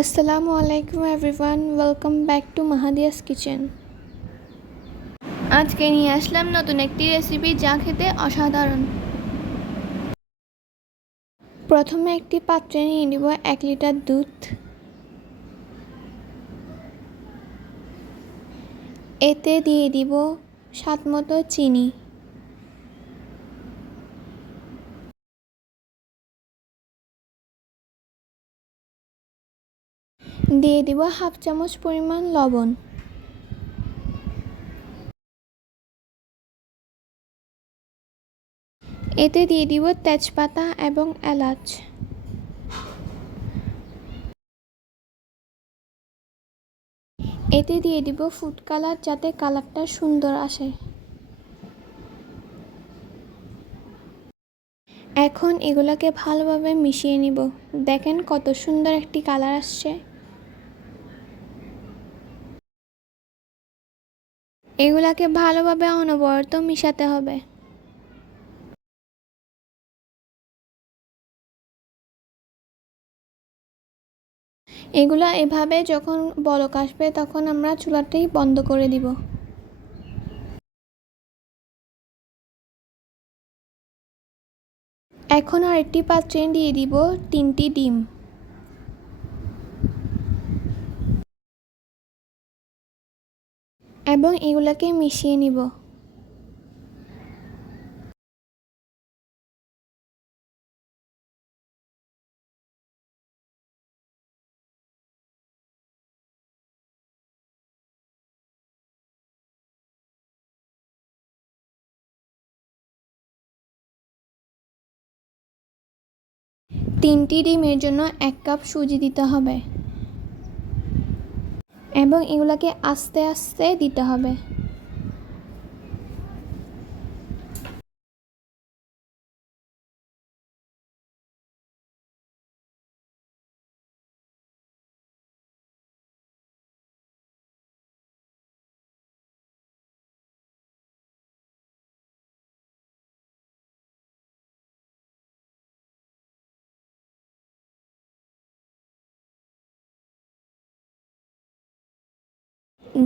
আসসালামু আলাইকুম everyone welcome back to মাহাদিয়াস কিচেন আজকে নিয়ে আসলাম নতুন একটি রেসিপি যা খেতে অসাধারণ। প্রথমে একটি পাত্রে নিয়ে নিব এক লিটার দুধ। এতে দিয়ে দিব স্বাদ মতো চিনি। দিয়ে দিব হাফ চামচ পরিমাণ লবণ। এতে দিয়ে দিব তেজপাতা এবং এলাচ। এতে দিয়ে দিব ফুড কালার যাতে কালারটা সুন্দর আসে। এখন এগুলোকে ভালোভাবে মিশিয়ে নিব। দেখেন কত সুন্দর একটি কালার আসছে। এগুলাকে ভালোভাবে অনবরত মিশাতে হবে। এগুলা এভাবে যখন বলক আসবে, তখন আমরা চুলাটাই বন্ধ করে দিব। এখন আর একটি পাত্রে দিয়ে দিব তিনটি ডিম। এবং এগুলোকে মিশিয়ে নিব। তিনটি ডিমের জন্য এক কাপ সুজি দিতে হবে। এবং এগুলোকে আস্তে আস্তে দিতে হবে।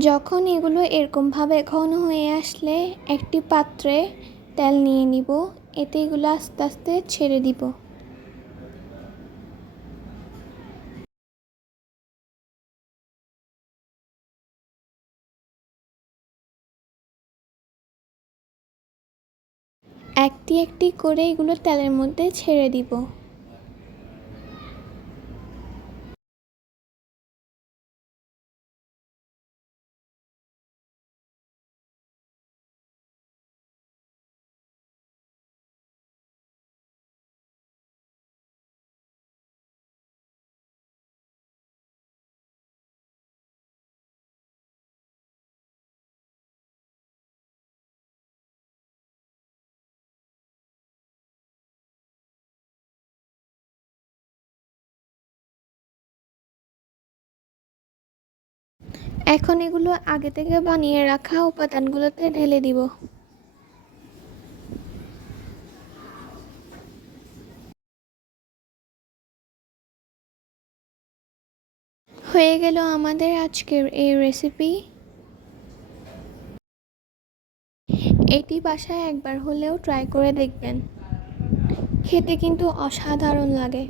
যখন এগুলো এরকমভাবে ঘন হয়ে আসলে একটি পাত্রে তেল নিয়ে নিব, এতে এগুলো আস্তে আস্তে ছেড়ে দিব। একটি একটি করে এগুলো তেলের মধ্যে ছেড়ে দিব। এখন এগুলো আগে থেকে বানিয়ে রাখা উপাদানগুলোতে ঢেলে দিব। হয়ে গেল আমাদের আজকের এই রেসিপি এটি বাসায় একবার হলেও ট্রাই করে দেখবেন। খেতে কিন্তু অসাধারণ লাগে।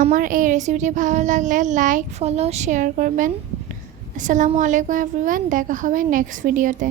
আমার এই রেসিপিটি ভালো লাগলে লাইক ফলো শেয়ার করবেন। আসসালামু আলাইকুম এভরিওয়ান দেখা হবে নেক্সট ভিডিওতে